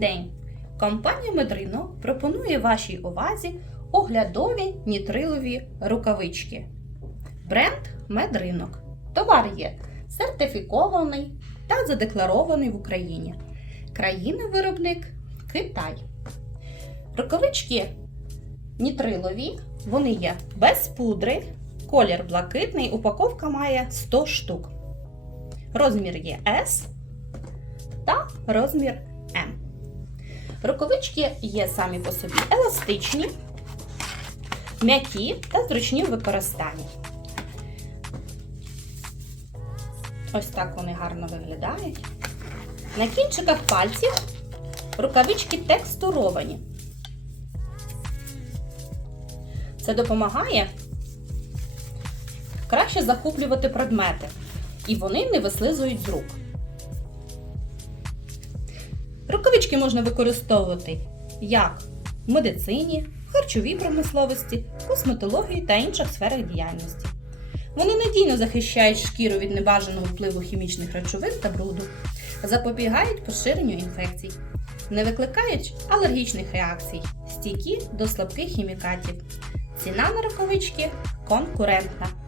день! Компанія Медрино пропонує вашій увазі оглядові нітрилові рукавички. Бренд Медринок. Товар є сертифікований та задекларований в Україні. Країна-виробник Китай. Рукавички нітрилові, вони є без пудри, колір блакитний, упаковка має 100 штук. Розмір є S та розмір. Рукавички є самі по собі еластичні, м'які та зручні в використанні. Ось так вони гарно виглядають. На кінчиках пальців рукавички текстуровані. Це допомагає краще захоплювати предмети, і вони не вислизують з рук. Рукавички можна використовувати як в медицині, харчовій промисловості, косметології та інших сферах діяльності. Вони надійно захищають шкіру від небажаного впливу хімічних речовин та бруду, запобігають поширенню інфекцій, не викликають алергічних реакцій, стійкі до слабких хімікатів. Ціна на рукавички конкурентна.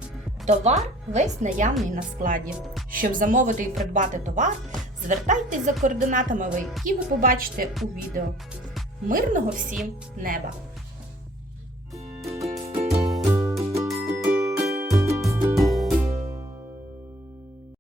Товар весь наявний на складі. Щоб замовити і придбати товар, звертайтесь за координатами, які ви побачите у відео. Мирного всім неба!